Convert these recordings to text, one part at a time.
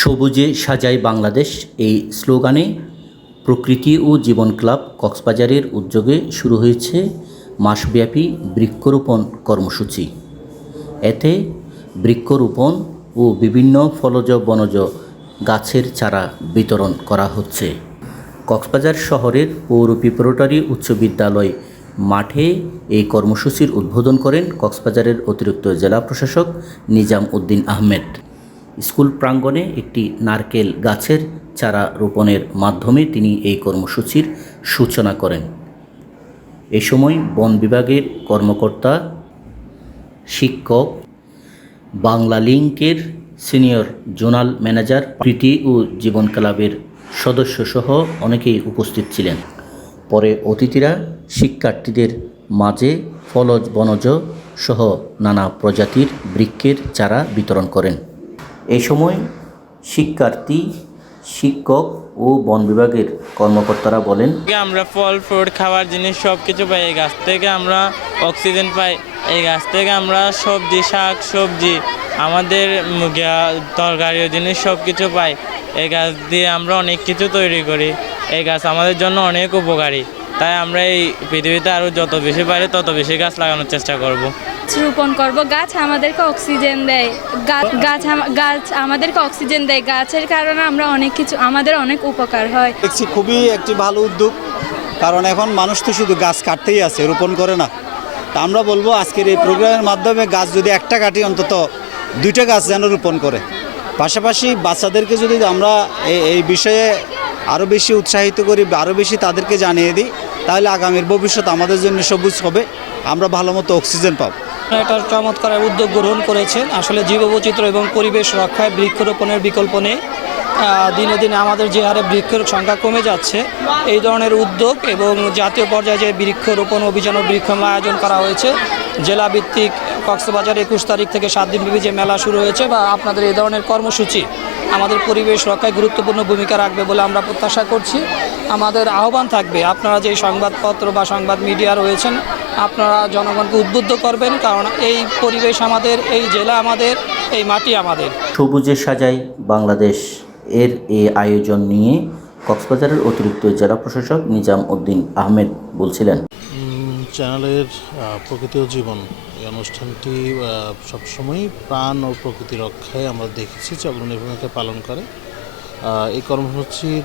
সবুজে সাজাই বাংলাদেশ এই স্লোগানে প্রকৃতি ও জীবন ক্লাব কক্সবাজারের উদ্যোগে শুরু হয়েছে মাসব্যাপী বৃক্ষরোপণ কর্মসূচি। এতে বৃক্ষরোপণ ও বিভিন্ন ফলজ বনজ গাছের চারা বিতরণ করা হচ্ছে। কক্সবাজার শহরের পৌর প্রিপারেটরি উচ্চ বিদ্যালয় মাঠে এই কর্মসূচির উদ্বোধন করেন কক্সবাজারের অতিরিক্ত জেলা প্রশাসক নিজাম উদ্দিন আহমেদ। স্কুল প্রাঙ্গণে একটি নারকেল গাছের চারা রোপণের মাধ্যমে তিনি এই কর্মসূচির সূচনা করেন। এ সময় বন বিভাগের কর্মকর্তা, শিক্ষক, বাংলা লিঙ্কের সিনিয়র জোনাল ম্যানেজার, প্রীতি ও জীবন ক্লাবের সদস্যসহ অনেকেই উপস্থিত ছিলেন। পরে অতিথিরা শিক্ষার্থীদের মাঝে ফলজ বনজ সহ নানা প্রজাতির বৃক্ষের চারা বিতরণ করেন। এই সময় শিক্ষার্থী, শিক্ষক ও বন বিভাগের কর্মকর্তারা বলেন আমরা ফল ফ্রুট খাবার, জিনিস সব কিছু পাই এই গাছ থেকে আমরা অক্সিজেন পাই। এই গাছ থেকে আমরা সবজি, শাক, সবজি, আমাদের তরকারিও জিনিস সব কিছু পাই। এই গাছ দিয়ে আমরা অনেক কিছু তৈরি করি। এই গাছ আমাদের জন্য অনেক উপকারী। তাই আমরা এই পৃথিবীতে আরও যত বেশি পারি তত বেশি গাছ লাগানোর চেষ্টা করব। রোপণ করব। গাছ আমাদেরকে অক্সিজেন দেয়। গাছ গাছ আমাদেরকে অক্সিজেন দেয়। গাছের কারণে আমরা অনেক কিছু আমাদের অনেক উপকার হয়। দেখছি খুবই একটি ভালো উদ্যোগ। কারণ এখন মানুষ তো শুধু গাছ কাটতেই আছে, রোপণ করে না। তা আমরা বলব আজকের এই প্রোগ্রামের মাধ্যমে গাছ যদি একটা কাটি, অন্তত দুইটা গাছ যেন রোপণ করে। পাশাপাশি বাচ্চাদেরকে যদি আমরা এই- বিষয়ে আরও বেশি উৎসাহিত করি আরও বেশি তাদেরকে জানিয়ে দিই, তাহলে আগামীর ভবিষ্যৎ আমাদের জন্য সবুজ হবে। আমরা ভালো মতো অক্সিজেন পাবো। একটা চমৎকার উদ্যোগ গ্রহণ করেছেন। আসলে জীববৈচিত্র্য এবং পরিবেশ রক্ষায় বৃক্ষরোপণের বিকল্প নেই। দিনে দিনে আমাদের যে হারে বৃক্ষের সংখ্যা কমে যাচ্ছে, এই ধরনের উদ্যোগ এবং জাতীয় পর্যায়ে যে বৃক্ষরোপণ অভিযান ও বৃক্ষমেলা আয়োজন করা হয়েছে জেলা ভিত্তিক কক্সবাজার একুশ তারিখ থেকে সাত দিনব্যাপী যে মেলা শুরু হয়েছে বা আপনাদের এই ধরনের কর্মসূচি আমাদের পরিবেশ রক্ষায় গুরুত্বপূর্ণ ভূমিকা রাখবে বলে আমরা প্রত্যাশা করছি। আমাদের আহ্বান থাকবে, আপনারা যে সংবাদপত্র বা সংবাদ মিডিয়া রয়েছেন, আপনারা জনগণকে উদ্বুদ্ধ করবেন, কারণ এই পরিবেশ আমাদের, এই জেলা আমাদের, এই মাটি আমাদের। সবুজে সাজাই বাংলাদেশ। এর এ আয়োজন নিয়ে কক্সবাজারের অতিরিক্ত জেলা প্রশাসক নিজাম উদ্দিন আহমেদ বলছিলেন। চ্যানেলের প্রকৃতি ও জীবন এই অনুষ্ঠানটি আহ, সবসময়ই প্রাণ ও প্রকৃতি রক্ষায় আমরা দেখেছি যে অগ্রণী ভূমিকা পালন করে। এই কর্মসূচির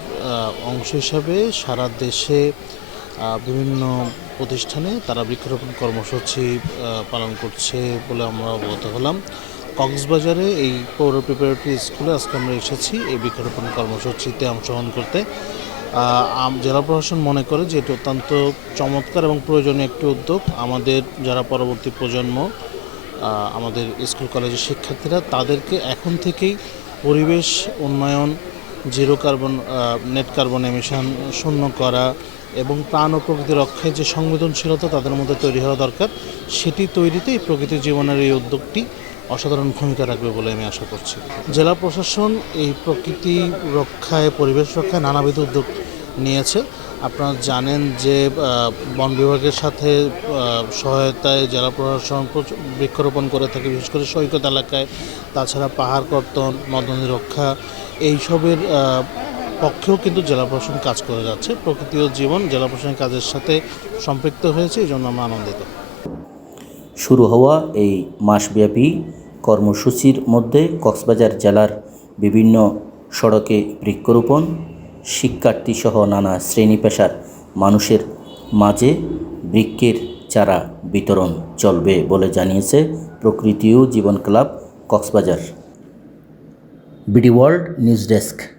অংশ হিসাবে সারা দেশে বিভিন্ন প্রতিষ্ঠানে তারা বৃক্ষরোপণ কর্মসূচি পালন করছে বলে আমরা অবগত হলাম। কক্সবাজারে এই পৌর প্রিপারেটরি স্কুলে আজকে আমরা এসেছি। এই বৃক্ষরোপণ কর্মসূচিতে অংশগ্রহণ করতে। জেলা প্রশাসন মনে করে যে এটি অত্যন্ত চমৎকার এবং প্রয়োজনীয় একটি উদ্যোগ। আমাদের যারা পরবর্তী প্রজন্ম আমাদের স্কুল কলেজের শিক্ষার্থীরা, তাদেরকে এখন থেকেই পরিবেশ উন্নয়ন zero carbon net carbon emission শূন্য করা এবং প্রাণ ও প্রকৃতি রক্ষায় যে সংবেদনশীলতা তাদের মধ্যে তৈরি হওয়া দরকার, সেটি তৈরিতে এই প্রকৃতি জীবনের এই উদ্যোগটি অসাধারণ ভূমিকা রাখবে বলে আমি আশা করছি। জেলা প্রশাসন এই প্রকৃতি রক্ষায়, পরিবেশ রক্ষায় নানাবিধ উদ্যোগ নিয়েছে। আপনারা জানেন যে বন বিভাগের সাথে সহায়তায় জেলা প্রশাসন বৃক্ষরোপণ করে থাকে, বিশেষ করে সৈকত এলাকায়। তাছাড়া পাহাড় কর্তন নদনদী রক্ষা এইসবের পক্ষেও কিন্তু জেলা প্রশাসন কাজ করে যাচ্ছে। প্রকৃতি ও জীবন জেলা প্রশাসনের কাজের সাথে সম্পৃক্ত হয়েছে, এই জন্য আমরা আনন্দিত। শুরু হওয়া এই মাসব্যাপী কর্মসূচির মধ্যে কক্সবাজার জেলার বিভিন্ন সড়কে বৃক্ষরোপণ, শিক্ষার্থীসহ নানা শ্রেণি পেশার মানুষের মাঝে বৃক্ষের চারা বিতরণ চলবে বলে জানিয়েছে প্রকৃতি ও জীবন club Cox's Bazar. BD world news desk.